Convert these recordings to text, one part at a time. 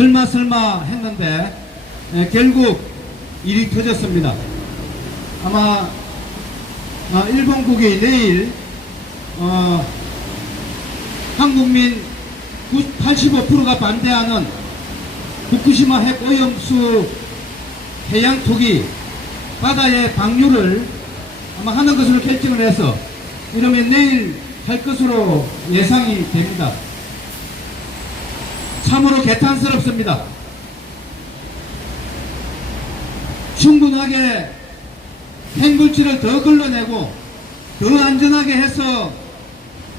설마 했는데 결국 일이 터졌습니다. 아마 일본국이 내일 한국민 85%가 반대하는 후쿠시마 핵 오염수 해양 투기 바다의 방류를 아마 하는 것으로 결정을 해서 이러면 내일 할 것으로 예상이 됩니다. 참으로 개탄스럽습니다. 충분하게 핵물질을 더 걸러내고 더 안전하게 해서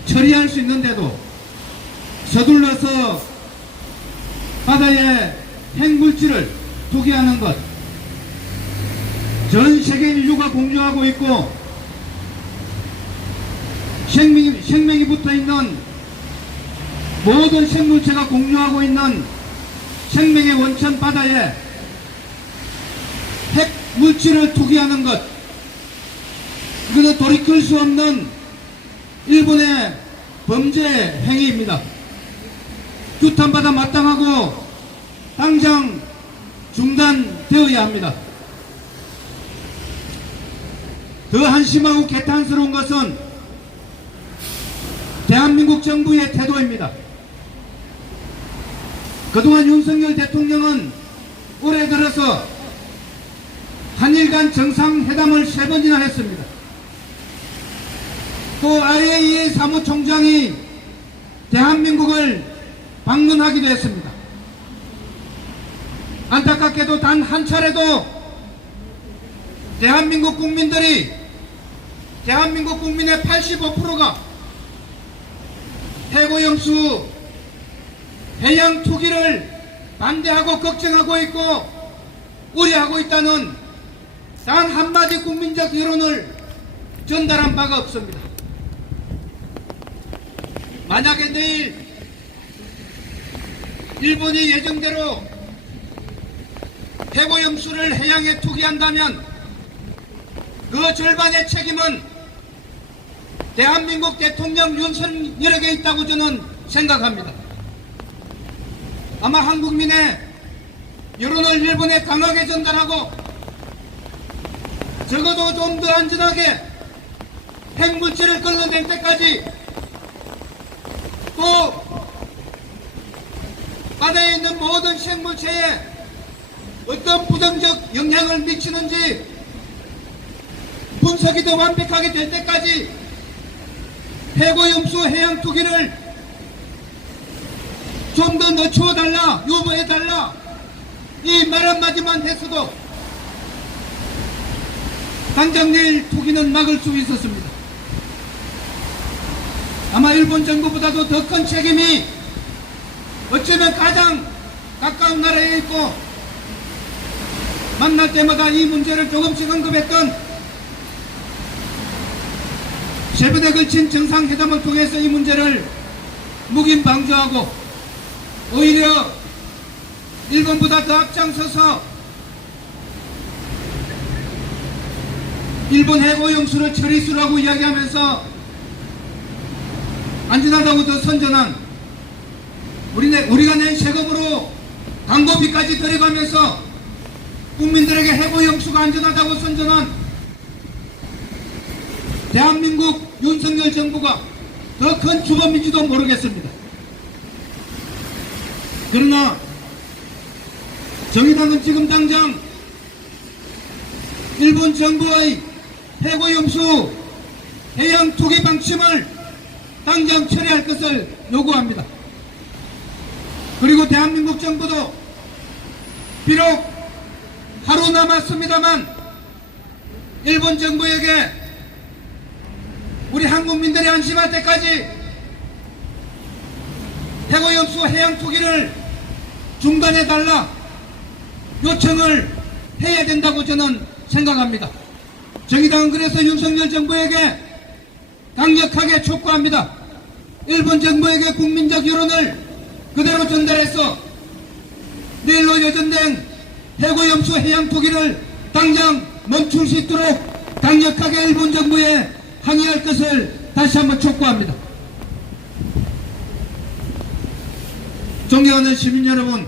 처리할 수 있는데도 서둘러서 바다에 핵물질을 투기하는 것, 전 세계 인류가 공유하고 있고 생명이 붙어있는 모든 생물체가 공유하고 있는 생명의 원천 바다에 핵물질을 투기하는 것, 이거는 돌이킬 수 없는 일본의 범죄 행위입니다. 규탄받아 마땅하고 당장 중단되어야 합니다. 더 한심하고 개탄스러운 것은 대한민국 정부의 태도입니다. 그동안 윤석열 대통령은 올해 들어서 한일 간 정상회담을 3번이나 했습니다. 또 IAEA 사무총장이 대한민국을 방문하기도 했습니다. 안타깝게도 단 한 차례도 대한민국 국민의 85%가 핵오염수 해양 투기를 반대하고 걱정하고 있고 우려하고 있다는 단 한마디 국민적 여론을 전달한 바가 없습니다. 만약에 내일 일본이 예정대로 핵오염수를 해양에 투기한다면 그 절반의 책임은 대한민국 대통령 윤석열에게 있다고 저는 생각합니다. 아마 한국민의 여론을 일본에 강하게 전달하고 적어도 좀 더 안전하게 핵물질을 걸러낼 때까지 또 바다에 있는 모든 생물체에 어떤 부정적 영향을 미치는지 분석이 더 완벽하게 될 때까지 핵오염수 해양 투기를 좀 더 늦추어달라, 유보해달라, 이 말 한마디만 했어도 당장 내일 투기는 막을 수 있었습니다. 아마 일본 정부보다도 더 큰 책임이 어쩌면 가장 가까운 나라에 있고 만날 때마다 이 문제를 조금씩 언급했던 세 번에 걸친 정상회담을 통해서 이 문제를 묵인 방조하고 오히려 일본보다 더 앞장서서 일본 핵오염수를 처리수라고 이야기하면서 안전하다고 더 선전한 우리가 낸 세금으로 광고비까지 들어가면서 국민들에게 핵오염수가 안전하다고 선전한 대한민국 윤석열 정부가 더 큰 주범인지도 모르겠습니다. 그러나 정의당은 지금 당장 일본 정부의 핵오염수 해양 투기 방침을 당장 처리할 것을 요구합니다. 그리고 대한민국 정부도 비록 하루 남았습니다만 일본 정부에게 우리 한국민들이 안심할 때까지 핵오염수 해양 투기를 중단해달라 요청을 해야 된다고 저는 생각합니다. 정의당은 그래서 윤석열 정부에게 강력하게 촉구합니다. 일본 정부에게 국민적 여론을 그대로 전달해서 내일로 예정된 핵오염수 해양 투기를 당장 멈출 수 있도록 강력하게 일본 정부에 항의할 것을 다시 한번 촉구합니다. 존경하는 시민 여러분,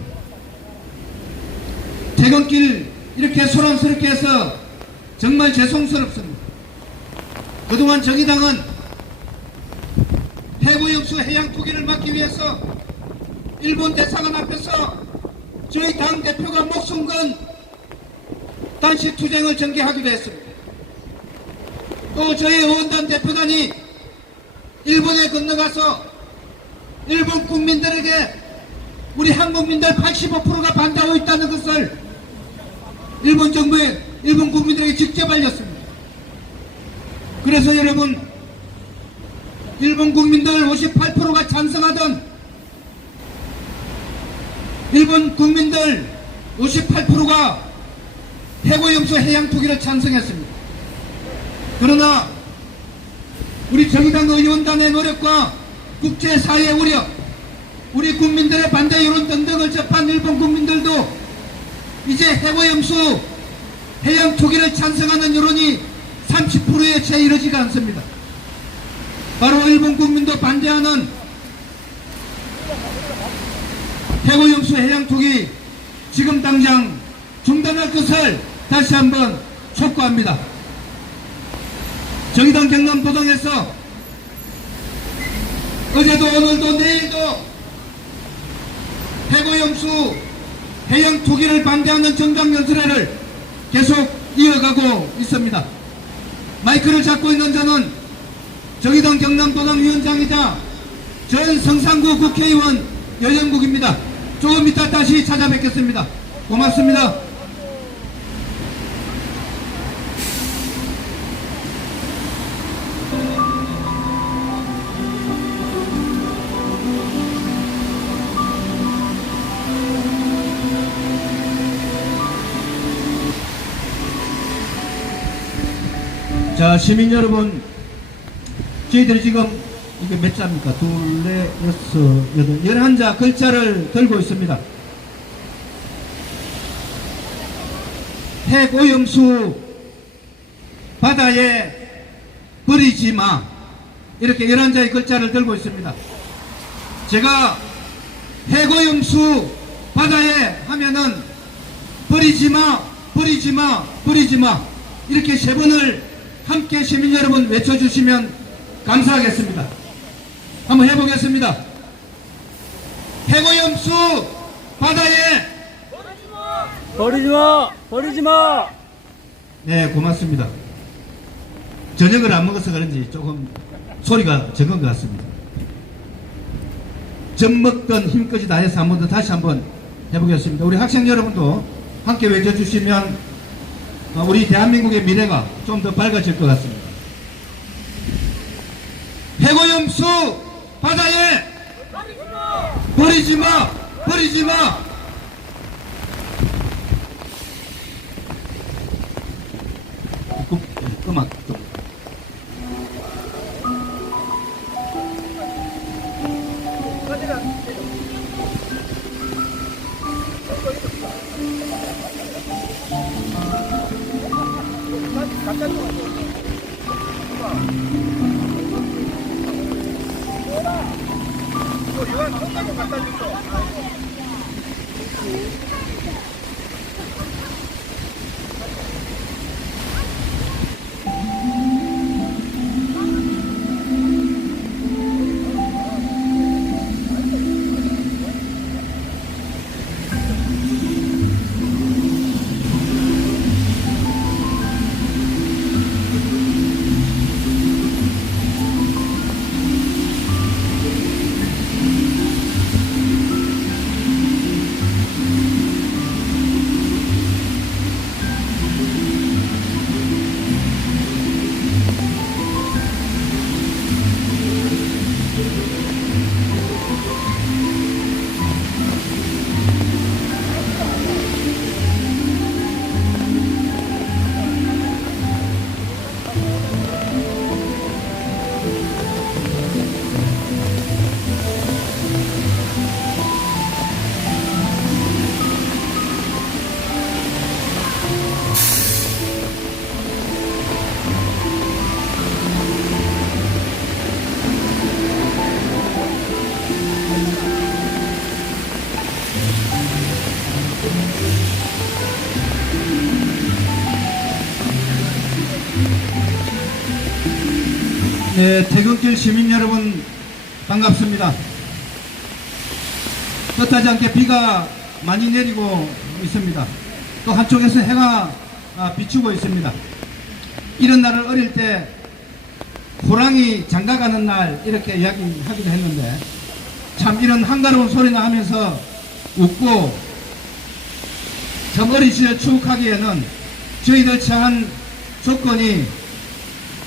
퇴근길 이렇게 소란스럽게 해서 정말 죄송스럽습니다. 그동안 정의당은 해구역수 해양 투기를 막기 위해서 일본 대사관 앞에서 저희 당 대표가 목숨 건 단식 투쟁을 전개하기도 했습니다. 또 저희 의원단 대표단이 일본에 건너가서 일본 국민들에게 우리 한국민들 85%가 반대하고 있다는 것을 일본 정부에 일본 국민들에게 직접 알렸습니다. 그래서 여러분, 일본 국민들 58%가 찬성하던 일본 국민들 58%가 해고염수 해양 투기를 찬성했습니다. 그러나 우리 정의당 의원단의 노력과 국제사회의 우려, 우리 국민들의 반대 여론 등등을 접한 일본 국민들도 이제 해고염수 해양 투기를 찬성하는 여론이 30%에 채 이르지가 않습니다. 바로 일본 국민도 반대하는 해고염수 해양 투기 지금 당장 중단할 것을 다시 한번 촉구합니다. 정의당 경남도당에서 어제도 오늘도 내일도 해고염수 해양 투기를 반대하는 정당연설회를 계속 이어가고 있습니다. 마이크를 잡고 있는 저는 정의당 경남도당 위원장이자 전 성산구 국회의원 여영국입니다. 조금 이따 다시 찾아뵙겠습니다. 고맙습니다. 자, 시민 여러분, 저희들이 지금 이게 몇 자입니까? 둘, 넷, 여섯, 여덟, 11자 글자를 들고 있습니다. 핵오염수 바다에 버리지 마, 이렇게 11자의 글자를 들고 있습니다. 제가 핵오염수 바다에 하면은 버리지 마, 버리지 마, 버리지 마, 이렇게 3번을 함께 시민 여러분 외쳐주시면 감사하겠습니다. 한번 해보겠습니다. 해고염수 바다에 버리지 마! 버리지 마! 네, 고맙습니다. 저녁을 안 먹어서 그런지 조금 소리가 적은 것 같습니다. 젖 먹던 힘까지 다 해서 한번 더 다시 한번 해보겠습니다. 우리 학생 여러분도 함께 외쳐주시면 우리 대한민국의 미래가 좀 더 밝아질 것 같습니다. 해고염수 바다에 버리지 마! 버리지 마! 음악 좀. 네, 퇴근길 시민 여러분 반갑습니다. 뜻하지 않게 비가 많이 내리고 있습니다. 또 한쪽에서 해가 비추고 있습니다. 이런 날을 어릴 때 호랑이 장가가는 날 이렇게 이야기하기도 했는데 참 이런 한가로운 소리나 하면서 웃고 참 어린 시절 추억하기에는 저희들 처한 조건이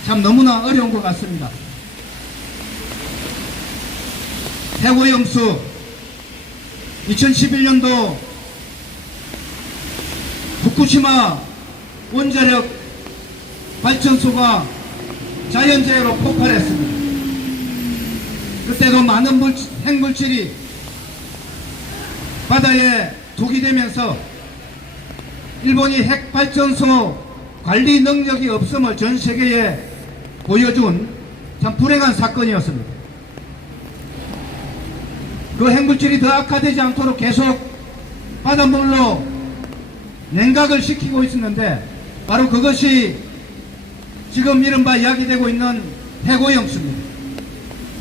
참 너무나 어려운 것 같습니다. 해고염수 2011년도 후쿠시마 원자력 발전소가 자연재해로 폭발했습니다. 그때도 많은 핵물질이 바다에 투기되면서 일본이 핵발전소 관리 능력이 없음을 전 세계에 보여준 참 불행한 사건이었습니다. 그 핵물질이 더 악화되지 않도록 계속 바닷물로 냉각을 시키고 있었는데 바로 그것이 지금 이른바 이야기되고 있는 핵오염수입니다.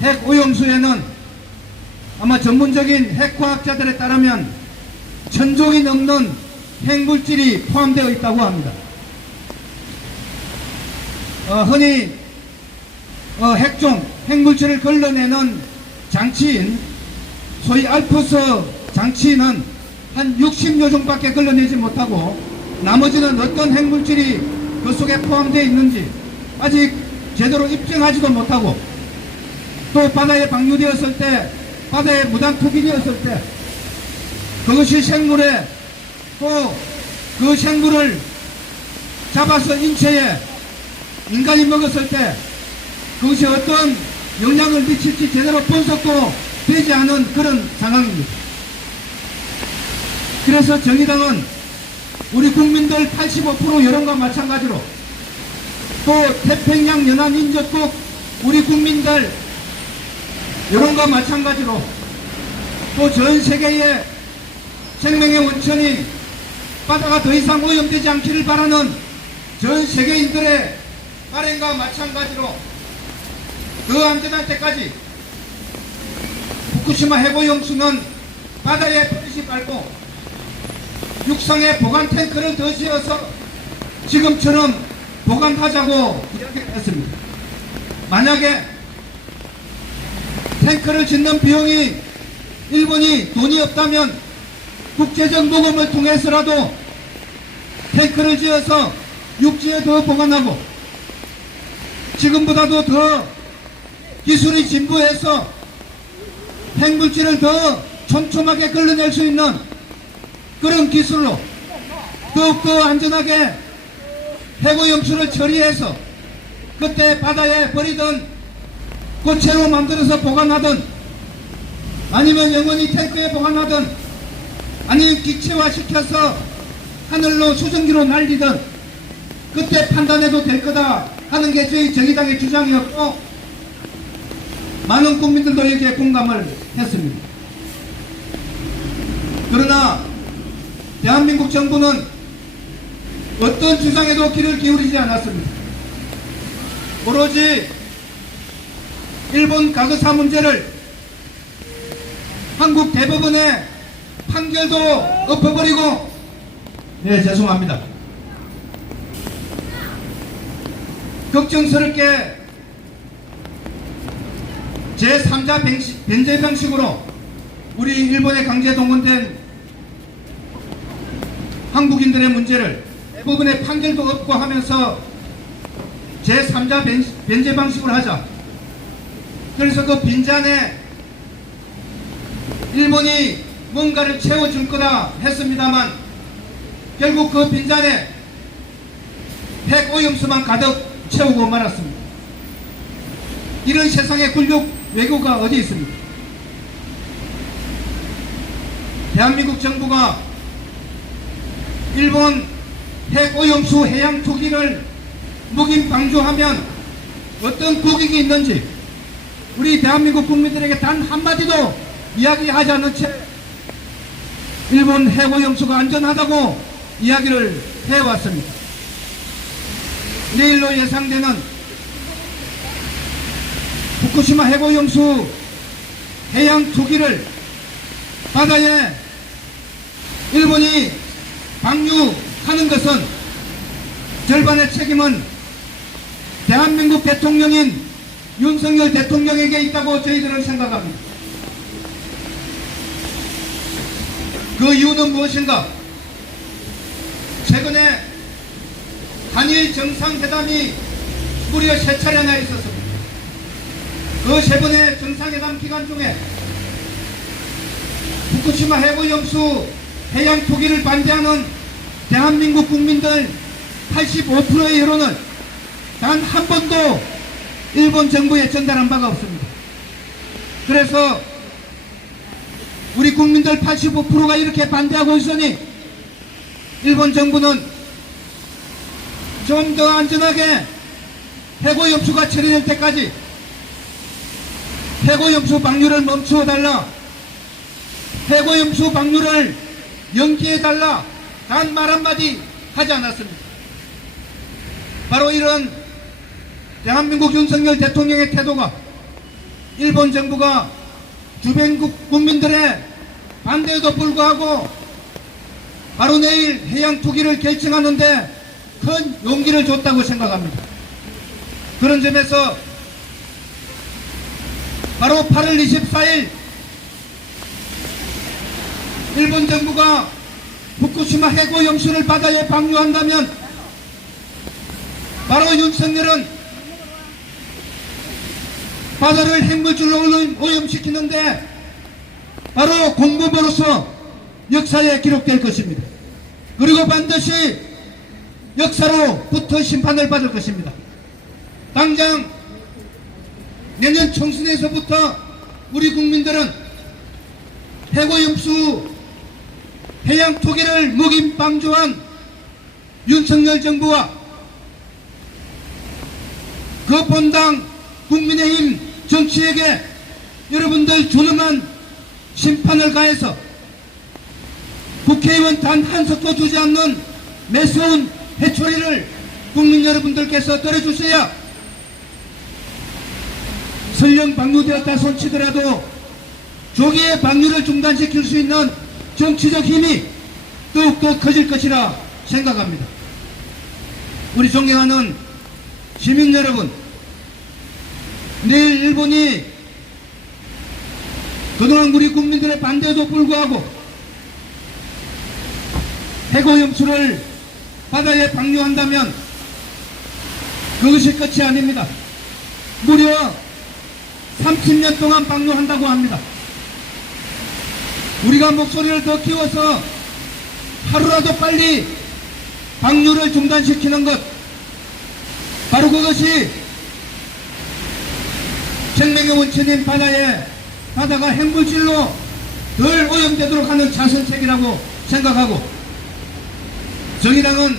핵오염수에는 아마 전문적인 핵과학자들에 따르면 1000종이 넘는 핵물질이 포함되어 있다고 합니다. 흔히 핵물질을 걸러내는 장치인 소위 알프스 장치는 한 60여 종밖에 걸러내지 못하고 나머지는 어떤 핵물질이 그 속에 포함되어 있는지 아직 제대로 입증하지도 못하고 또 바다에 방류되었을 때 바다에 무단 투기되었을 때 그것이 생물에 또 그 생물을 잡아서 인체에 인간이 먹었을 때 그것이 어떤 영향을 미칠지 제대로 분석도 되지 않은 그런 상황입니다. 그래서 정의당은 우리 국민들 85% 여론과 마찬가지로 또 태평양 연안인접국 우리 국민들 여론과 마찬가지로 또 전 세계의 생명의 원천이 바다가 더 이상 오염되지 않기를 바라는 전 세계인들의 바람과 마찬가지로 더 안전할 때까지 후쿠시마 핵오염수는 바다에 버리지 말고 육상에 보관 탱크를 더 지어서 지금처럼 보관하자고 이야기했습니다. 만약에 탱크를 짓는 비용이 일본이 돈이 없다면 국제적 모금을 통해서라도 탱크를 지어서 육지에 더 보관하고 지금보다도 더 기술이 진보해서 핵물질을 더 촘촘하게 걸러낼 수 있는 그런 기술로 더욱더 안전하게 핵오염수를 처리해서 그때 바다에 버리던 고체로 만들어서 보관하든 아니면 영원히 탱크에 보관하든 아니면 기체화시켜서 하늘로 수증기로 날리든 그때 판단해도 될 거다 하는 게 저희 정의당의 주장이었고 많은 국민들도 여기에 공감을 했습니다. 그러나 대한민국 정부는 어떤 주장에도 귀를 기울이지 않았습니다. 오로지 일본 가그사 문제를 한국 대법원의 판결도 엎어버리고 네 죄송합니다. 걱정스럽게 제3자 변제 방식으로 우리 일본에 강제 동원된 한국인들의 문제를 대부분의 판결도 없고 하면서 제3자 변제 방식으로 하자. 그래서 그 빈잔에 일본이 뭔가를 채워줄 거다 했습니다만 결국 그 빈잔에 핵오염수만 가득 채우고 말았습니다. 이런 세상에 굴욕 외교가 어디 있습니까? 대한민국 정부가 일본 핵오염수 해양 투기를 묵인 방조하면 어떤 국익이 있는지 우리 대한민국 국민들에게 단 한마디도 이야기하지 않은 채 일본 핵오염수가 안전하다고 이야기를 해왔습니다. 내일로 예상되는 후쿠시마 해고용수 해양 투기를 바다에 일본이 방류하는 것은 절반의 책임은 대한민국 대통령인 윤석열 대통령에게 있다고 저희들은 생각합니다. 그 이유는 무엇인가? 최근에 한일 정상회담이 무려 3차례나 있었습니다. 그 3번의 정상회담 기간 중에 후쿠시마 해고용수 해양 투기를 반대하는 대한민국 국민들 85%의 여론을 단 한 번도 일본 정부에 전달한 바가 없습니다. 그래서 우리 국민들 85%가 이렇게 반대하고 있으니 일본 정부는 좀 더 안전하게 해고용수가 처리될 때까지 해고용수 방류를 멈추어달라, 해고용수 방류를 연기해달라, 단 말 한마디 하지 않았습니다. 바로 이런 대한민국 윤석열 대통령의 태도가 일본 정부가 주변 국민들의 반대에도 불구하고 바로 내일 해양 투기를 결정하는데 큰 용기를 줬다고 생각합니다. 그런 점에서 바로 8월 24일 일본 정부가 후쿠시마 해고용수를 바다에 방류한다면 바로 윤석열은 바다를 핵물질로 오염시키는데 바로 공범으로서 역사에 기록될 것입니다. 그리고 반드시 역사로부터 심판을 받을 것입니다. 당장 내년 총선에서부터 우리 국민들은 해고용수 해양 투기를 묵인 방조한 윤석열 정부와 그 본당 국민의힘 정치에게 여러분들 준엄한 심판을 가해서 국회의원 단 한 석도 주지 않는 매서운 해초리를 국민 여러분들께서 떨어주셔야 설령 방류되었다 손치더라도 조기에 방류를 중단시킬 수 있는 정치적 힘이 더욱더 커질 것이라 생각합니다. 우리 존경하는 시민 여러분, 내일 일본이 그동안 우리 국민들의 반대에도 불구하고 해고용수를 바다에 방류한다면 그것이 끝이 아닙니다. 무려 30년 동안 방류한다고 합니다. 우리가 목소리를 더 키워서 하루라도 빨리 방류를 중단시키는 것, 바로 그것이 생명의 원천인 바다가 핵물질로 덜 오염되도록 하는 자선책이라고 생각하고, 정의당은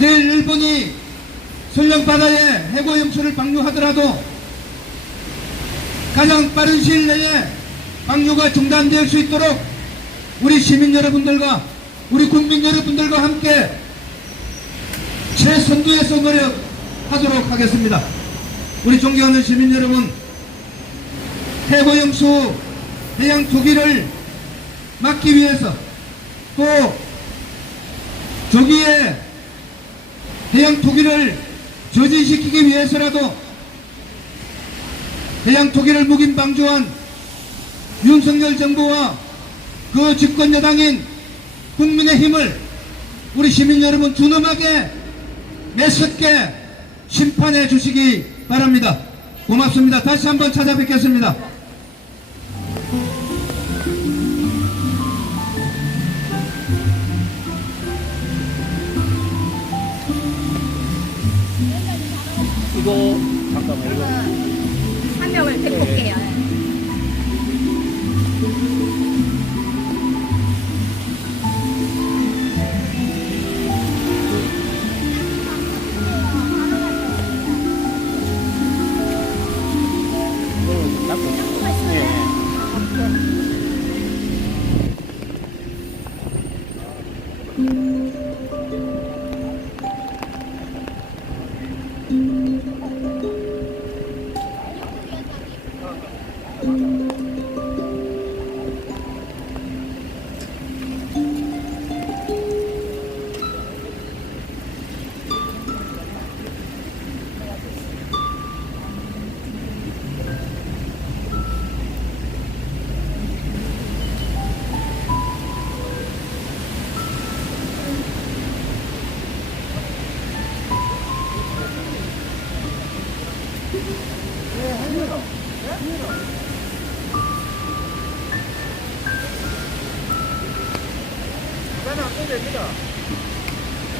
내일 일본이 설령 바다에 해고용수를 방류하더라도 가장 빠른 시일 내에 방류가 중단될 수 있도록 우리 시민 여러분들과 우리 국민 여러분들과 함께 최선두에서 노력하도록 하겠습니다. 우리 존경하는 시민 여러분, 해고용수 해양 투기를 막기 위해서 또 조기에 해양 투기를 저지시키기 위해서라도 해양 투기를 묵인 방조한 윤석열 정부와 그 집권 여당인 국민의힘을 우리 시민 여러분 준엄하게 매섭게 심판해 주시기 바랍니다. 고맙습니다. 다시 한번 찾아뵙겠습니다. 이거 잠깐만 이거 한 명을 데리고 올게요. 잡고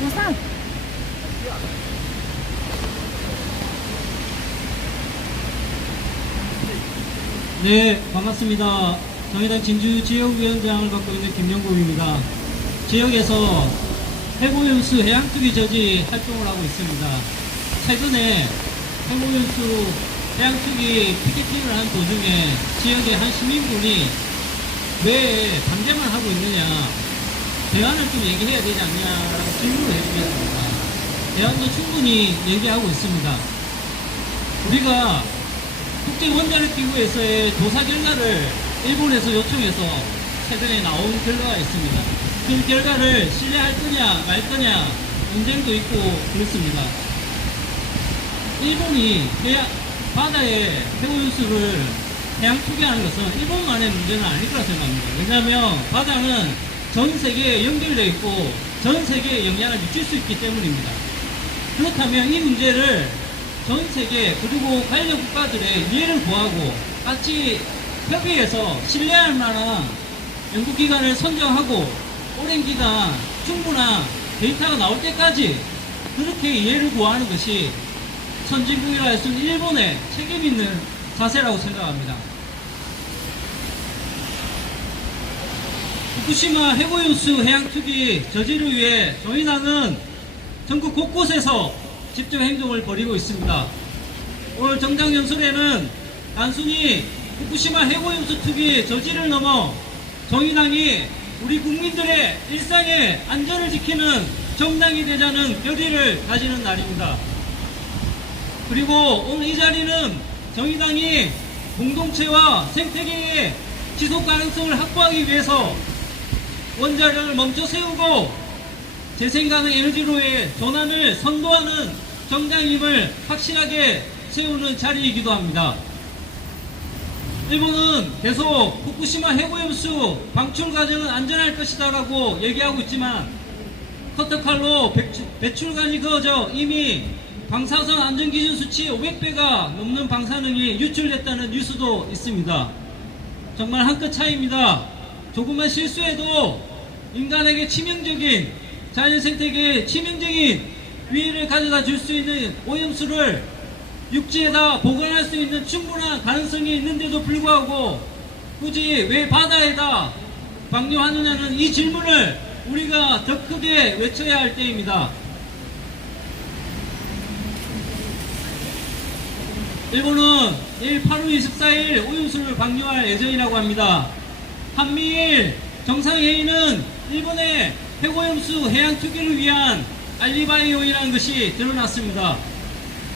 우선 네, 반갑습니다. 정의당 진주 지역위원장을 맡고 있는 김영국입니다. 지역에서 해고연수 해양투기 저지 활동을 하고 있습니다. 최근에 해고연수 해양투기 피켓팅을 하는 도중에 지역의 한 시민분이 왜 반대만 하고 있느냐, 대안을 좀 얘기해야 되지 않냐라고 질문을 해주셨습니다. 대안도 충분히 얘기하고 있습니다. 우리가 국제원자력기구에서의 조사 결과를 일본에서 요청해서 최근에 나온 결과가 있습니다. 그 결과를 신뢰할 거냐 말 거냐 논쟁도 있고 그렇습니다. 일본이 바다에 해고연수를 해양 투기하는 것은 일본만의 문제는 아닐 거라 생각합니다. 왜냐하면 바다는 전 세계에 연결되어 있고 전 세계에 영향을 미칠 수 있기 때문입니다. 그렇다면 이 문제를 전 세계 그리고 관련 국가들의 이해를 구하고 같이 협의해서 신뢰할 만한 연구기관을 선정하고 오랜 기간 충분한 데이터가 나올 때까지 그렇게 이해를 구하는 것이 선진국이라 할 수 있는 일본의 책임 있는 자세라고 생각합니다. 후쿠시마 해고연수 해양투기 저지를 위해 저희당은 전국 곳곳에서 직접 행동을 벌이고 있습니다. 오늘 정당연설에는 단순히 후쿠시마 해고연수 투기 저지를 넘어 정의당이 우리 국민들의 일상의 안전을 지키는 정당이 되자는 결의를 다지는 날입니다. 그리고 오늘 이 자리는 정의당이 공동체와 생태계의 지속 가능성을 확보하기 위해서 원자력을 멈춰 세우고 재생가능 에너지로의 전환을 선도하는 정당임을 확실하게 세우는 자리이기도 합니다. 일본은 계속 후쿠시마 해고연수 방출 과정은 안전할 것이다 라고 얘기하고 있지만 커터칼로 배출관이 그어져 이미 방사선 안전기준 수치 500배가 넘는 방사능이 유출됐다는 뉴스도 있습니다. 정말 한 끗 차이입니다. 조금만 실수해도 인간에게 치명적인, 자연 생태계에 치명적인 위해를 가져다 줄 수 있는 오염수를 육지에다 보관할 수 있는 충분한 가능성이 있는데도 불구하고 굳이 왜 바다에다 방류하느냐는 이 질문을 우리가 더 크게 외쳐야 할 때입니다. 일본은 내일 8월 24일 오염수를 방류할 예정이라고 합니다. 한미일 정상회의는 일본의 해고염수 해양 투기를 위한 알리바이용이라는 것이 드러났습니다.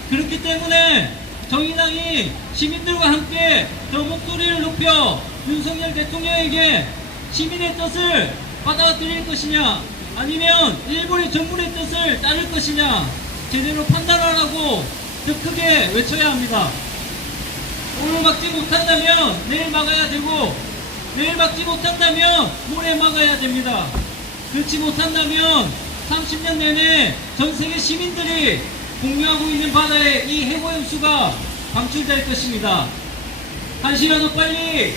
그렇기 때문에 정의당이 시민들과 함께 더 목소리를 높여 윤석열 대통령에게 시민의 뜻을 받아들일 것이냐 아니면 일본의 정부의 뜻을 따를 것이냐 제대로 판단하라고 더 크게 외쳐야 합니다. 오늘 막지 못한다면 내일 막아야 되고 내일 막지 못한다면 모레 막아야 됩니다. 그렇지 못한다면 30년 내내 전 세계 시민들이 공유하고 있는 바다에 이 해고염수가 방출될 것입니다. 한시라도 빨리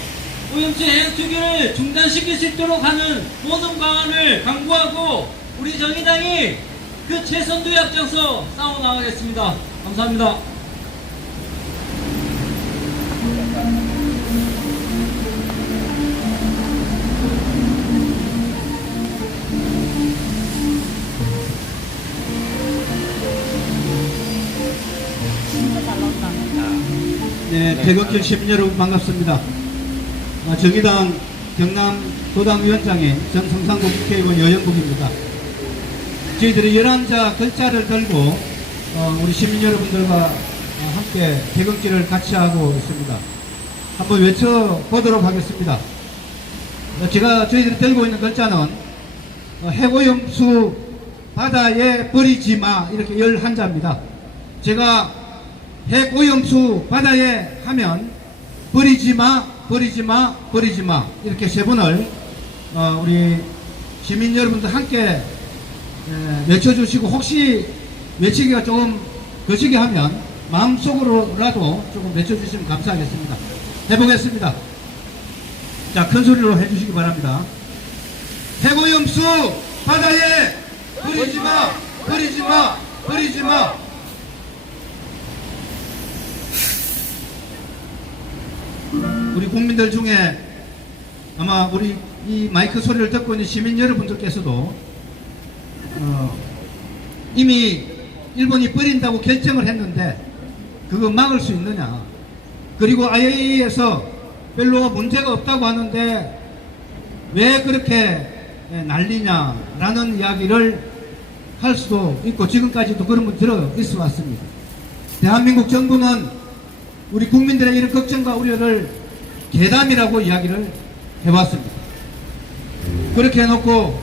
오염수 해양 투기를 중단시킬 수 있도록 하는 모든 방안을 강구하고 우리 정의당이 그 최선두에 앞장서 싸워나가겠습니다. 감사합니다. 네, 태극길 시민 여러분 반갑습니다. 정의당 경남도당위원장의 전성상국 국회의원 여영국입니다. 저희들이 11자 글자를 들고 우리 시민 여러분들과 함께 태극기를 같이 하고 있습니다. 한번 외쳐보도록 하겠습니다. 저희들이 들고 있는 글자는 해고염수 바다에 버리지 마, 이렇게 11자입니다. 제가 해고염수 바다에 하면 버리지 마, 버리지 마, 버리지 마, 이렇게 세 번을 우리 시민 여러분들 함께 외쳐주시고, 혹시 외치기가 조금 거시기 하면 마음속으로라도 조금 외쳐주시면 감사하겠습니다. 해보겠습니다. 자, 큰 소리로 해주시기 바랍니다. 해고염수 바다에 버리지 마, 버리지 마, 버리지 마. 우리 국민들 중에 아마 우리 이 마이크 소리를 듣고 있는 시민 여러분들께서도 이미 일본이 버린다고 결정을 했는데 그거 막을 수 있느냐, 그리고 IAEA에서 별로 문제가 없다고 하는데 왜 그렇게 난리냐라는 이야기를 할 수도 있고 지금까지도 그런 분 들어 있어 왔습니다. 대한민국 정부는 우리 국민들의 이런 걱정과 우려를 괴담이라고 이야기를 해왔습니다. 그렇게 해놓고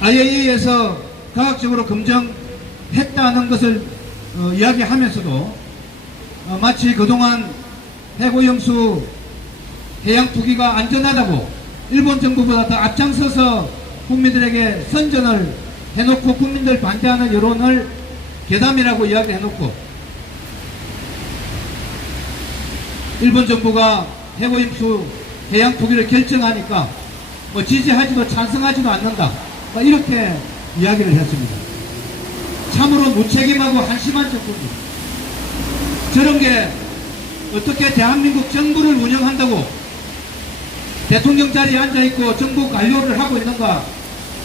IAEA에서 과학적으로 검증했다는 것을 이야기하면서도 마치 그동안 해고염수 해양 투기가 안전하다고 일본 정부보다 더 앞장서서 국민들에게 선전을 해놓고 국민들 반대하는 여론을 괴담이라고 이야기해놓고 일본 정부가 해고염수 해양 투기를 결정하니까 뭐 지지하지도 찬성하지도 않는다, 이렇게 이야기를 했습니다. 참으로 무책임하고 한심한 정부입니다. 저런 게 어떻게 대한민국 정부를 운영한다고 대통령 자리에 앉아있고 정부 관료를 하고 있는가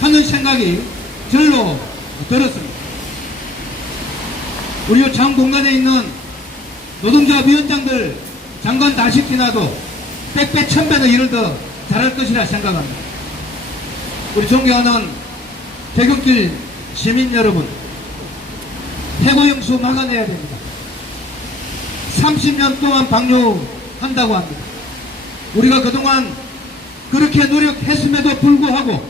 하는 생각이 절로 들었습니다. 우리 장공간에 있는 노동조합 위원장들 장관 다 시키나도 100배 1000배는 일을 더 잘할 것이라 생각합니다. 우리 존경하는 퇴근길 시민 여러분, 해고염수 막아내야 됩니다. 30년 동안 방류한다고 합니다. 우리가 그동안 그렇게 노력했음에도 불구하고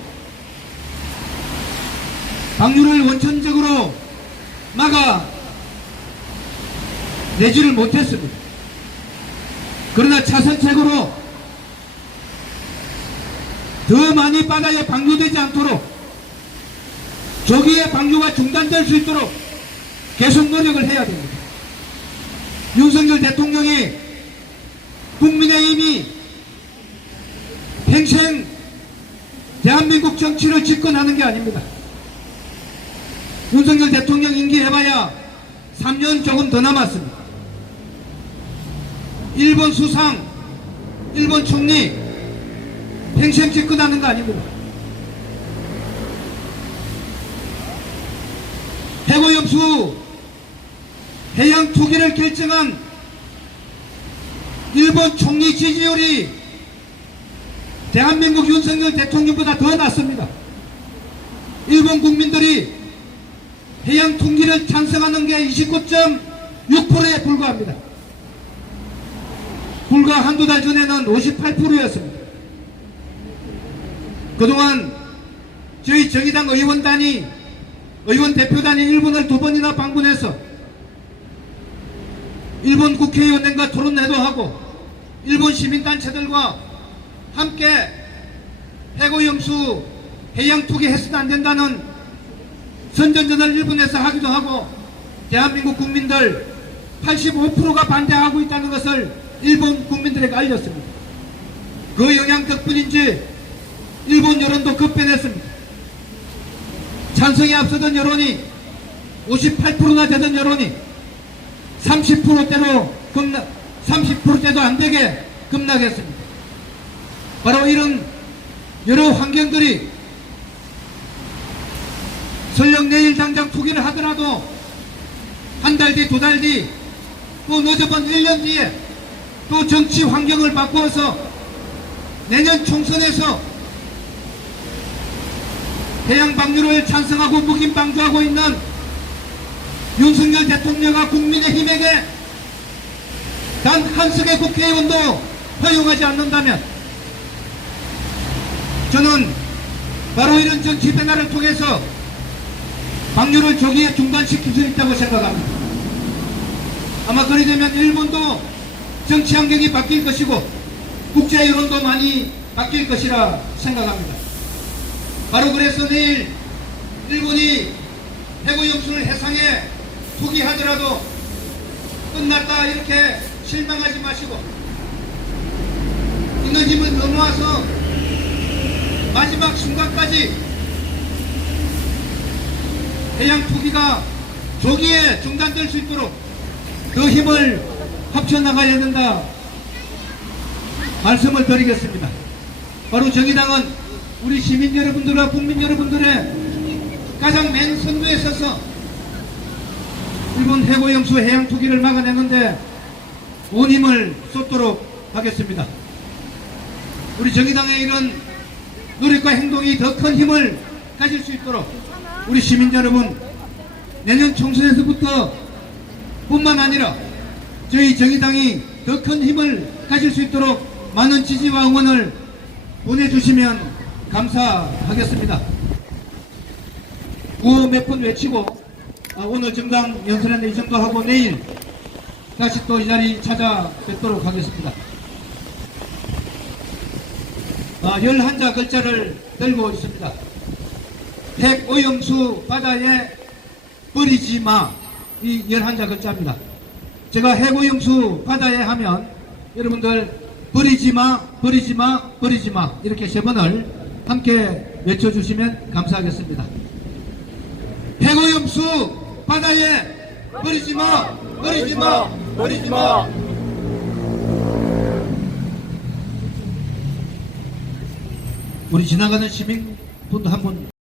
방류를 원천적으로 막아내지를 못했습니다. 그러나 차선책으로 더 많이 바다에 방류되지 않도록 조기에 방류가 중단될 수 있도록 계속 노력을 해야 됩니다. 윤석열 대통령이 국민의힘이 평생 대한민국 정치를 집권하는 게 아닙니다. 윤석열 대통령 임기 해봐야 3년 조금 더 남았습니다. 일본 수상, 일본 총리 평생 집권하는 거 아닙니다. 해고염수 해양 투기를 결정한 일본 총리 지지율이 대한민국 윤석열 대통령보다 더 낮습니다. 일본 국민들이 해양 투기를 찬성하는 게 29.6%에 불과합니다. 불과 한두 달 전에는 58%였습니다. 그동안 저희 정의당 의원 대표단이 일본을 2번이나 방문해서 일본 국회의원들과 토론회도 하고 일본 시민단체들과 함께 해고염수 해양 투기 해서는 안 된다는 선전전을 일본에서 하기도 하고 대한민국 국민들 85%가 반대하고 있다는 것을 일본 국민들에게 알렸습니다. 그 영향 덕분인지 일본 여론도 급변했습니다. 찬성에 앞서던 여론이 58%나 되던 여론이 30%대도 안 되게 급락했습니다. 바로 이런 여러 환경들이 설령 내일 당장 투기를 하더라도 한 달 뒤, 2달 뒤, 또 늦어본 1년 뒤에 또 정치 환경을 바꾸어서 내년 총선에서 해양 방류를 찬성하고 묵인 방조하고 있는 윤석열 대통령과 국민의힘에게 단 한석의 국회의원도 허용하지 않는다면 저는 바로 이런 정치 변화를 통해서 방류를 조기에 중단시킬 수 있다고 생각합니다. 아마 그리 되면 일본도 정치 환경이 바뀔 것이고 국제 여론도 많이 바뀔 것이라 생각합니다. 바로 그래서 내일 일본이 해고염수를 해상에 투기하더라도 끝났다 이렇게 실망하지 마시고 있는 힘을 넘어와서 마지막 순간까지 해양 투기가 조기에 중단될 수 있도록 더 힘을 합쳐 나가야 된다 말씀을 드리겠습니다. 바로 정의당은 우리 시민 여러분들과 국민 여러분들의 가장 맨 선두에 서서 일본 해고염수 해양 투기를 막아내는데 온 힘을 쏟도록 하겠습니다. 우리 정의당의 이런 노력과 행동이 더 큰 힘을 가질 수 있도록 우리 시민 여러분 내년 총선에서부터 뿐만 아니라 저희 정의당이 더 큰 힘을 가질 수 있도록 많은 지지와 응원을 보내주시면 감사하겠습니다. 구호 몇 번 외치고 오늘 정당 연설회는 이 정도 하고 내일 다시 또 이 자리 찾아뵙도록 하겠습니다. 11자 글자를 들고 있습니다. 핵오염수 바다에 버리지 마. 이 11자 글자입니다. 제가 핵오염수 바다에 하면 여러분들 버리지 마, 버리지 마, 버리지 마 이렇게 3번을 함께 외쳐주시면 감사하겠습니다. 핵오염수 바다에 버리지 마, 버리지 마, 버리지 마. 우리 지나가는 시민분도 한분